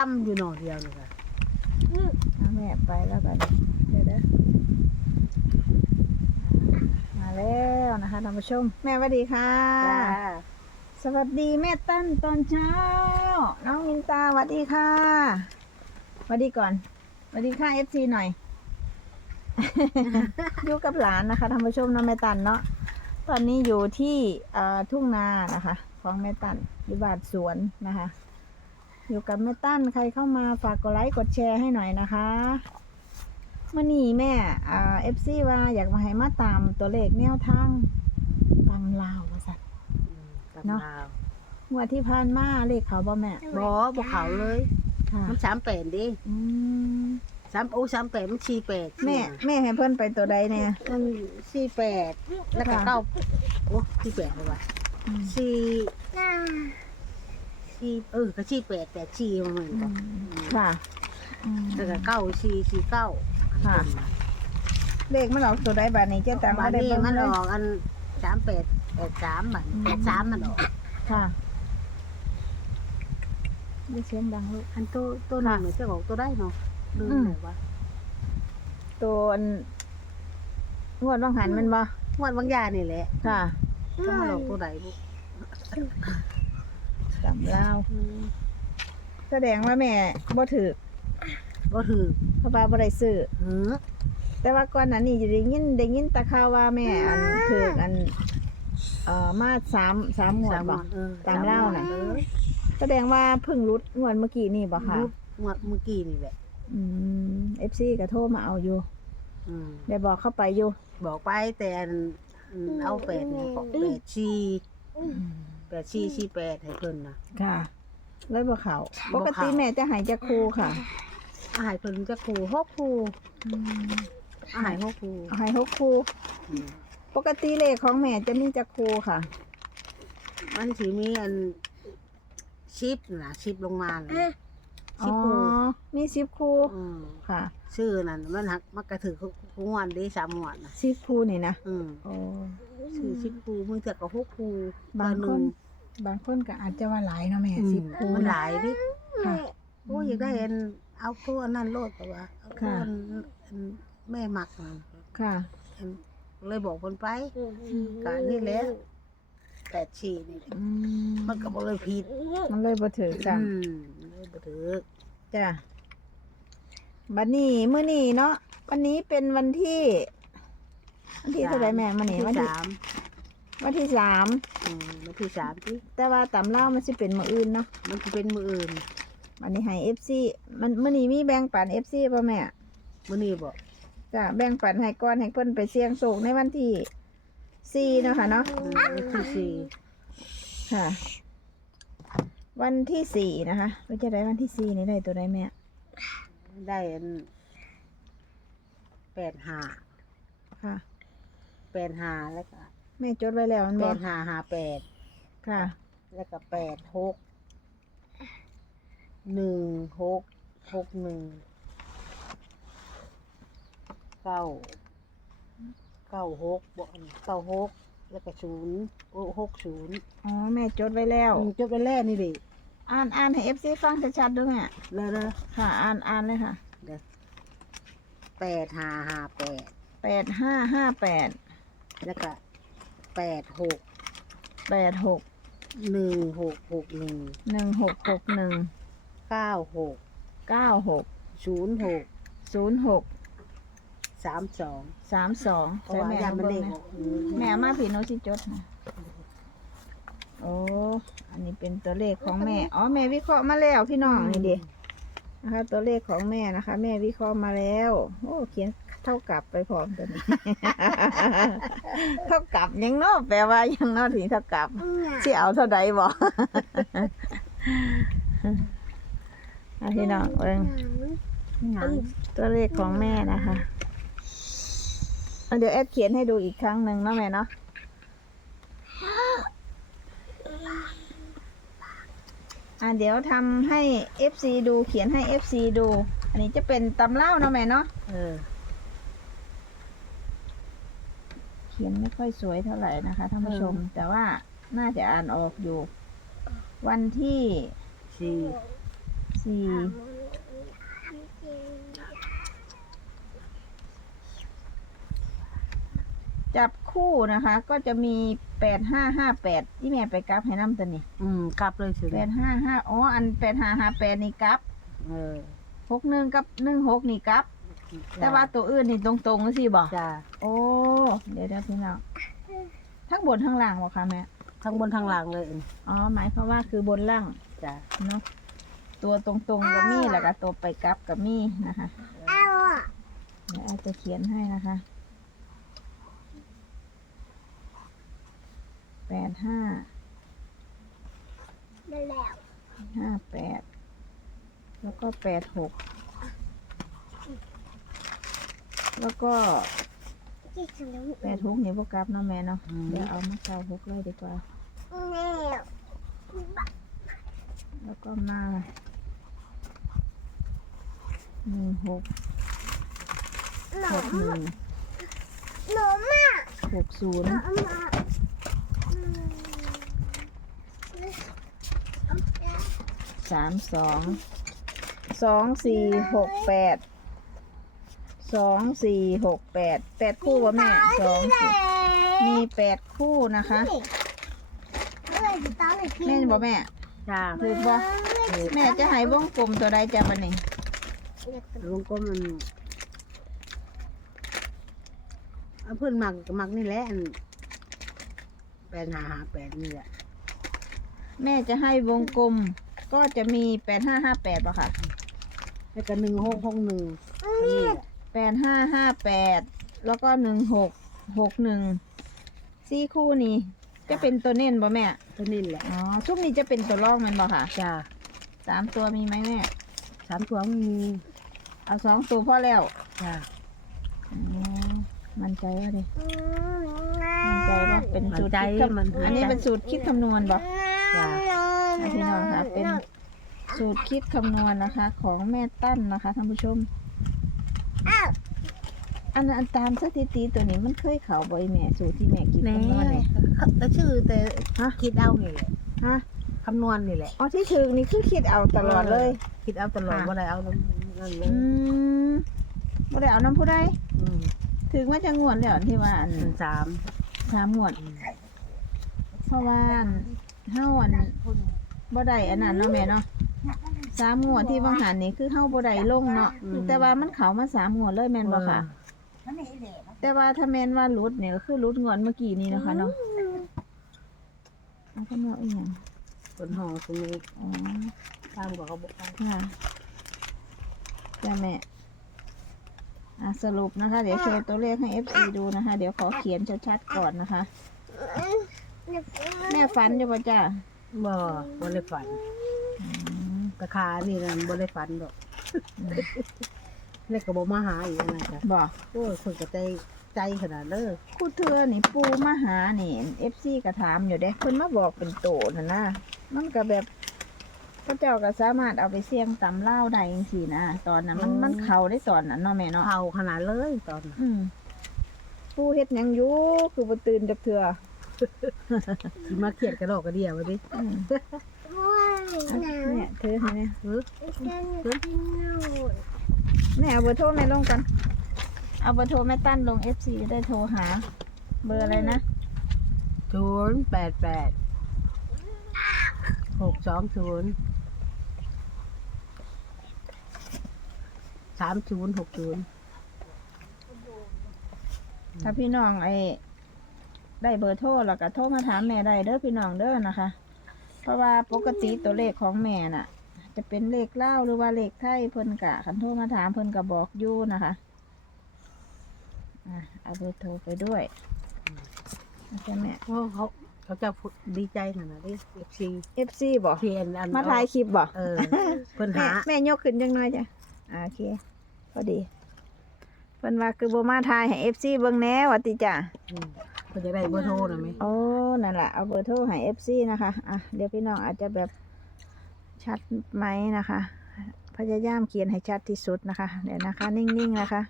ตั้มอยู่หน่อเดียวเลยค่ะเอาแม่ไปแล้วกันเดี๋ยวเด้ออ่ามาแล้วนะคะท่านผู้ชม แม่สวัสดีค่ะ สวัสดีแม่ตั้นตอนเช้า น้องมินตาสวัสดีค่ะสวัสดีก่อนสวัสดีค่ะเอฟซีหน่อย อยู่กับหลานนะคะท่านผู้ชมน้องแม่ตันเนาะตอนนี้อยู่ที่เอ่อทุ่งนานะคะ ของแม่ตันอยู่บาดสวนนะคะ อยู่กับแม่ตั้นใครเข้ามาฝากกดไลค์กดแชร์ให้หน่อยนะคะเมื่อนี้แม่อ่าเอฟซีว่าอยากมาให้มาตามตัวเลขแนวทางตามลาวว่าสัตว์ตั้มเนาะลาวงวดที่ผ่านมาเลขเขาบ่แม่บอบอกเขาเลยค่ะมันสามแปดดิอืมสามโอ้สามแปดมันสี่แปดแม่แม่ให้เพิ่นไปตัวใดเนี่ยมันสี่แปดแล้วก็ค่ะเก้าโอ้สี่แปดเลยว่ะอืมสี่ สี่เออก็สี่แปดแปดสี่มันเหมือนอืกันมค่ะอืมแล้วก็เก้าสี่สี่เก้าค่ะเลขมันออกตัวใดบาดนี้เจ้าตังบัก็ดได้นี้เบิ่งมันเลอยอกอันสามแปดแปดสามบัดอืมแปดสามมันออกค่ะได้เสียงดังลูก อันตัวตัวหนึ่งเนี่ยจะออกตัวได้เนาะลืมอืมไหนวะตัวอันงวดว่างหันแมันบ่งวดบางยานี่แหละค่ะ ก็มาออกตัวไหนบุ ตำลาว แสดงว่าแม่บ่ถือก็ถือเพราะว่าบ่ได้ซื้อหือแต่ว่าก่อนหน้านี้จะได้ยินได้ยินแตะข่าวว่าแม่อันถืออันเอ่อมาสามสามงวดสามบ่งวดเออตามเล่าน่ะ เออแสดงว่าเพิ่งรุดงวดเมื่อกี้นี่บ่ค่ะ รูปงวดเมื่อกี้นี่แหละอืม FC ก็โทรมาเอาอยู่ อืมได้บอกเข้าไปอยู่บอกไปแต่อันอืมเอาแปดนี่ก็แปดชี แปดชีชีแปดให้เพิ่นนะ ค่ะ เลยบ่เขาปบ่กเข้าติแม่จะใหายจะครูค่ะอาหารเพิ่นจะครูหกครูอาหารหกครูเอาให้หกครู อืมปกติเลขของแม่จะมีจะครูค่ะ มันสิมีอันชิปนะชิปลงมาน่ะอ๋ชิอ ปครูมีสิบครูอืมค่ะชื่อนั่นมันหักมันกระถือทุกงวันได้สามงวันนะสิบครูนี่นะอืม โอ้ ชื่อชิปครูมือเถือกกับหกครูบางหคนึ่นง บางคนก็อาจจะว่าหลายเนาะแม่อืสิบมครูมันหนะลายดิค่ะ โอ้ยอยากได้อันเอาตัวนั่นโลดแต่ว่าเอาตัวค่ะ อันอันแม่หมักนั่นค่ะ อันเลยบอกคนไปกะนี่แหละแปดชีนี่แหละอืมมันก็บอกเลยผิดมันเลยบ่ถือกัน อืมเลยบ่ถือ จ้ะบัดนี้มื้อนี้เนาะวันนี้เป็นวันที่ วันที่เท่าไหร่แม่มื้อนี้ที่วันที่สาม วันที่สามอืมวันที่สามที่แต่ว่าตำเล่าวมันสิเป็นมื้ออื่นเนาะมันจะเป็นมืออื่นวันนี้ให้ FC มันมื้อนี้มีแบ่งปัน FC ป่ะแม่มื้อนี้บอกจ้ะแบ่งปันให้ก่อนให้เพิ่นไปเสี่ยงโชคในวันที่สี่เนาะค่ะเนาะอืมวันที่สี่ค่ะ วันที่สี่นะคะว่าจะได้วันที่สี่นี่ได้ตัวใดแม่ได้อันแปดห้าค่ะแปดห้าแล้วก็ แม่จดไว้แล้วมันแปบอกดห้าห้าแปดค่ะ แล้วก็แปดหกหนึ่งหกหกหนึ่งเก้าเก้าหกบ่เก้าหกแล้วก็ศูนย์โอ้หกศูนย์อ๋อ แม่จดไว้แล้ว อืมจบไปแรกนี่ดิอ่านอ่านให้ FC ฟังชัดๆด้วยแม่เลยเลยค่ะ อ่านอ่านเลยค่ะเดี๋ยวแปดห้าห้าแปด แปดห้าห้าแปดแล้วก็ แปดหกแปดหกหนึ่งหกหกหนึ่งหนึ่งหกหกหนึ่งเก้าหกเก้าหกศูนย์หกศูนย์หกสามสองสามสองเพราะว่ายามมันเด็กนะแม่เอามาผีโนสิจดนะโอ้อันนี้เป็นตัวเลขของแม่อ๋อแม่วิเคราะห์มาแล้วพี่น้องนี่เด็นะคะ ตัวเลขของแม่นะคะ แม่วิเคราะห์มาแล้ว โอ้เขียน เท่ากับไปพร้อมตัวนี้เท่ากับยังเนอแปลว่ายังเนอถึงเท่ากับสิเอาเท่าใดบอกอะพี่น้องเบิ่งหนังตัวเลขของแม่นะคะอะเดี๋ยวแอดเขียนให้ดูอีกครั้งหนึ่งเนาะแม่เนาะอะเดี๋ยวทำให้ FC ดูเขียนให้ FC ดู อันนี้จะเป็นตำเล่าเนาะแม่เนาะเออ เขียนไม่ค่อยสวยเท่าไหร่นะคะท่านผู้ชม แต่ว่าน่าจะอ่านออกอยู่ วันที่สี่สี่จับคู่นะคะ ก็จะมีแปดห้าห้าแปดที่แม่ไปกลับให้น้ำตัวนี้อืมกลับเลยสิแปดห้าห้าอ๋ออันแปดห้าห้าแปดนี่กลับเออหกหนึ่งกับหนึ่งหกนี่กลับ แต่ว่าตัวอื่นนี่ตรงๆสิบอกจ้าโอ้ เดี๋ยวเดี๋ยวพี่น้องทั้งบนทั้งล่างบอกค่ะแม่ทั้งบนทั้งล่างเลยอ๋อหมายความว่าคือบนล่างจ้าเนาะตัวตรงๆกับมี่แล้วก็ตัวไปกลับกับมี่นะคะเดี๋ยวอาจจะเขียนให้นะคะแปดห้าห้าแปดแล้วก็แปดหก แล้วก็แปดหกนี่พวกกลับเนาะแม่เนาะเดี๋ยวเอามาเก้าหกเลยดีกว่า แล้วก็มาหนึ่งหกหกหนึ่งหกศูนย์สามสองสองสี่หกแปด สองสี่หกแปดแปดคู่วะแม่สองสี่มีแปดคู่นะคะแม่นบอกแม่จ้าถือบ่แม่จะให้วงกลมตัวใดจะบันนี้ลุงก็มันเอาเพื่อนมักก็มักนี่แหละอันแปดหาหาแปดนี่แหละแม่จะให้วงกลมก็จะมีแปดห้าห้าแปดป่ะค่ะ แล้วก็หนึ่งหกหกหนึ่งอันนี้ แหละแปดห้าห้าแปดแล้วก็หนึ่งหกหกหนึ่งสี่คู่นี้จะเป็นตัวเน้นบ่แม่ ตัวนี้แหละอ๋อชุดนี้จะเป็นตัวรองแมันบ่ค่ะจ้าสามตัวมีไหมแม่สามตัวไม่มีเอาสองตัวพอแล้วจ้าอ๋อมันใจว่าดิมันใจว่าเป็นสูตรใจคิดคำมันอันนี้เป็นสูตรคิดคำนวณบ่จ้าอะพี่น้องค่ะเป็นสูตรคิดคำนวณนะคะ ของแม่ตั้นนะคะท่านผู้ชม อันนั้นอันตามสถิติตัวนี้มันเคยเข่าบ่อยแม่สูตรที่แม่คิดแน่คำนวณเนี่ยแต่ชื่อแต่ฮะคิดเอานี่แหละฮะคำนวณนี่แหละอ๋อที่ถึงนี่คือคิดเอาตลอดเลย คิดเอาตลอดค่ะว่าอะไรเอานั่นนั่นเลอืยมบ่ได้เอาน้ำผู้ใดอืมถึงว่าจะงวดแล้วที่ว่าอันหนึ่งสามสามงวดเพราะว่าอันเฮาอันบ่ได้อันนั้นเนาะแม่เนาะสามงวดที่บางหันนี่คือเฮาบ่ได้ลงเนาะแต่ว่ามันเข้ามาสามงวดเลยแม่นบ่ค่ะ แต่ว่าถ้าแม่นว่าหลุดเนี่ยก็คือหลุดงวดเมื่อกี้นี้นะคะเนาะเอาก็เนาะอีหยังคนห้องตรงนี้อ๋อตามกับเขาบอกว่าค่ะจ้าแม่อะสรุปนะคะ เดี๋ยวโชว์ตัวเลขให้ FC ดูนะคะ เดี๋ยวขอเขียนชัดๆก่อนนะคะ แม่ฝันอยู่ป่ะจ้าบ่บ่ได้ฝันราคานี่นะบ่ได้ฝันดอก แล้วก็บ่มาหาอีกนะจ๊ะบอกโอ้ยคนก็ใจใจขนาดเด้อคู่เธอนี่ปูมาหานี่ FC ก็ถามอยู่เด้เพิ่นมาบอกเป็นโตนะนะมันก็แบบพระเจ้าก็สามารถเอาไปเสี่ยงตำเล่าวได้จังซี่นะตอนนั้นมันมันเข้าได้ตอนนั้นเนาะแม่เนาะเผาขนาดเลยตอนนั้นอืมปูเฮ็ดหยังอยู่คือบ่ตื่นจักเทื่อสิมาเครียดกระดอกกระเดียวไว้ดิอืมอะเนี่ยเธอให้เนี่ย เออ แม่เอาเบอร์โทรแม่ลงกัน เอาเบอร์โทรแม่ตั้นลง FC จะได้โทรหา เบอร์อะไรนะศูนย์แปดแปดหกสองศูนย์สามศูนย์หกศูนย์ถ้าพี่น้องไอ้ได้เบอร์โทรแล้วก็โทรมาถามแม่ได้เด้อพี่น้องเด้อนะคะ เพราะว่าปกติตัวเลขของแม่น่ะ จะเป็นเลขเล่าวหรือว่าเลขไทยเพิ่นกะคันโทรมาถามเพิ่นก็บอกอยู่นะคะอะเอาเบอร์โทรไปด้วยโอเคแม่เพราะเขาเขาจะพูดดีใจขนาดนี้เอฟซี FC บอกเพียนอันมาถ่ายคลิปบอกเออเพิ่นแม่หาแม่ยกขึ้นจังหน่อยจ้ะอ่าโอเคพอดีเพิ่นว่าคือบ่มาถ่ายให้ FC เบิ่งแหน่ว่าติจ้ะอืมเพิ่นจะได้เบอร์โทรหน่อยไหมโอ้นั่นแหละเอาเบอร์โทรให้ FC นะคะ อะเดี๋ยวพี่น้องอาจจะแบบ ชัดไหมนะคะ พยายามเขียนให้ชัดที่สุดนะคะ เดี๋ยวนะคะ นิ่งๆนะคะ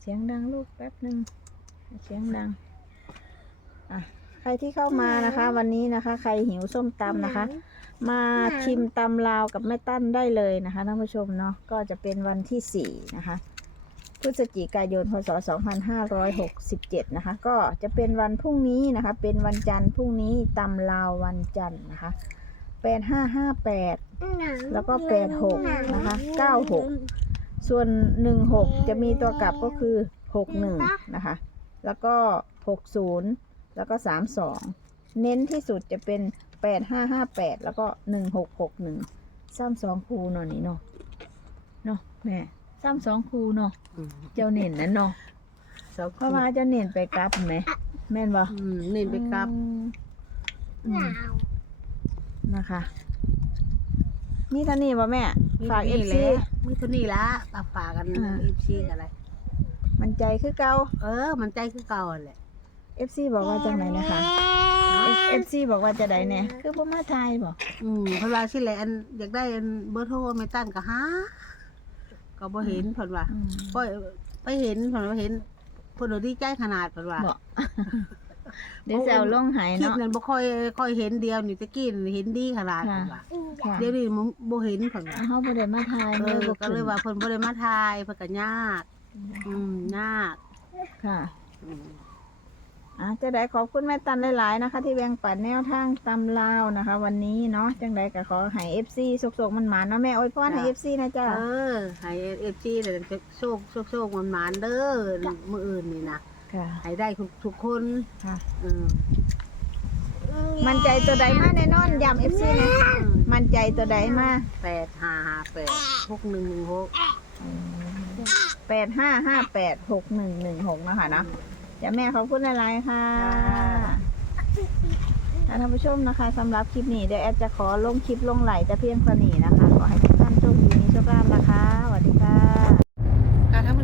เสียงดังลูกแป๊บหนึ่งเสียงดังอะใครที่เข้ามานะคะ วันนี้นะคะ ใครหิวส้มตำนะคะ มาชิมตำลาวกับแม่ตั้นได้เลยนะคะท่านผู้ชมเนาะก็จะเป็นวันที่สี่นะคะพฤศจิกายนพศ 2567 นะคะ ก็จะเป็นวันพรุ่งนี้นะคะ เป็นวันจันทร์พรุ่งนี้ตำลาววันจันทร์นะคะ 8558แล้วก็86นะคะ96ส่วน16จะมีตัวกลับก็คือ61นะคะ แล้วก็60แล้วก็32เน้นที่สุดจะเป็น8558แล้วก็1661ซ้ำสองคูเนาะนี่เนาะเนาะแม่ซ้ำสองคูเนาะอืมเจ้าเน้นนั่นเนาะสองเพราะว่าเจ้าเน้นไปกลับไหมแม่นบ่อืมนี่ไปกลับอืมอืม นะคะมีเท่านี้บ่แม่ ฝากเอฟนี่แหซีละมีเท่านี้ละปากปากกันอ่าเอฟซีกันอะไรมันใจคือเก่าเออ มันใจคือเก่าแหละเอฟซีบอกว่าจังไหนนะคะเอฟซีบอกว่าจะได้เนี่ยคือบ่มาทายบ่อืมเพราะว่าสิแหละอันอยากได้อันเบอร์โทรไม่ตั้นก็หาก็บ่เห็นเพิ่นว่าอืมก็ไปเห็นเพิ่นว่าเห็นเพิ่นว่าดีใจขนาดเพิ่นว่าบ่ เดี๋ยวจะเอาลงใหายคลิปเนาะ นั้นบ่ค่อยค่อยเห็นเดียวนี่ตะกี้นี่เห็นดีขนาดค่ะเพิ่นว่าค่ะเดี๋ยวนี้มันบ่เห็นเพิ่นว่าเฮาบ่ได้มาทายเอเลยอบ่ก็เลยว่าเพิ่นบ่ได้มาถ่ายเพิ่นก็ยากอืมยากค่ะอืม อะจะได้ขอบคุณแม่ตันหลาย ๆ นะคะ ที่แบ่งปันแนวทางตำลาวนะคะ วันนี้เนาะจังใดก็ขอให้ FC สุกๆมันหมานๆเนาะแม่อวยพรให้ FC นะจ๊ะ เออให้ FG ได้โชคโชคโชคมันหมานๆเด้อมื้ออื่นนี่นะ ค่ะ ให้ได้ทุกทุกคนค่ะอืมมั่นใจตัวใดมาแน่นอนย้ำ FC นะมั่นใจตัวใดมาแปดห้าห้าแปดหกหนึ่งหนึ่งหกแปดห้าห้าแปดหกหนึ่งหนึ่งหกนะคะเนาะจะแม่ขอบคุณหลายๆค่ะค่ะท่านผู้ชมนะคะสำหรับคลิปนี้เดี๋ยวแอดจะขอลงคลิปลงไหลแต่เพียงเท่านี้นะคะ ขอให้ทุกท่านโชคดีมีโชคลาภนะคะสวัสดีค่ะค่ะท่าน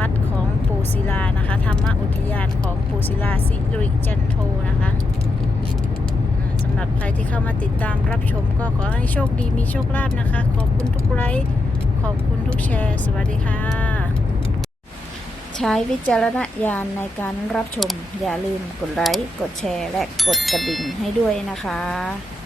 วัดของปูศิลานะคะธรรมอุทยานของปูศิลาสิริจันโทนะคะสำหรับใครที่เข้ามาติดตามรับชมก็ขอให้โชคดีมีโชคลาภนะคะ ขอบคุณทุกไลค์ขอบคุณทุกแชร์ สวัสดีค่ะ ใช้วิจารณญาณในการรับชม อย่าลืมกดไลค์กดแชร์ และกดกระดิ่งให้ด้วยนะคะ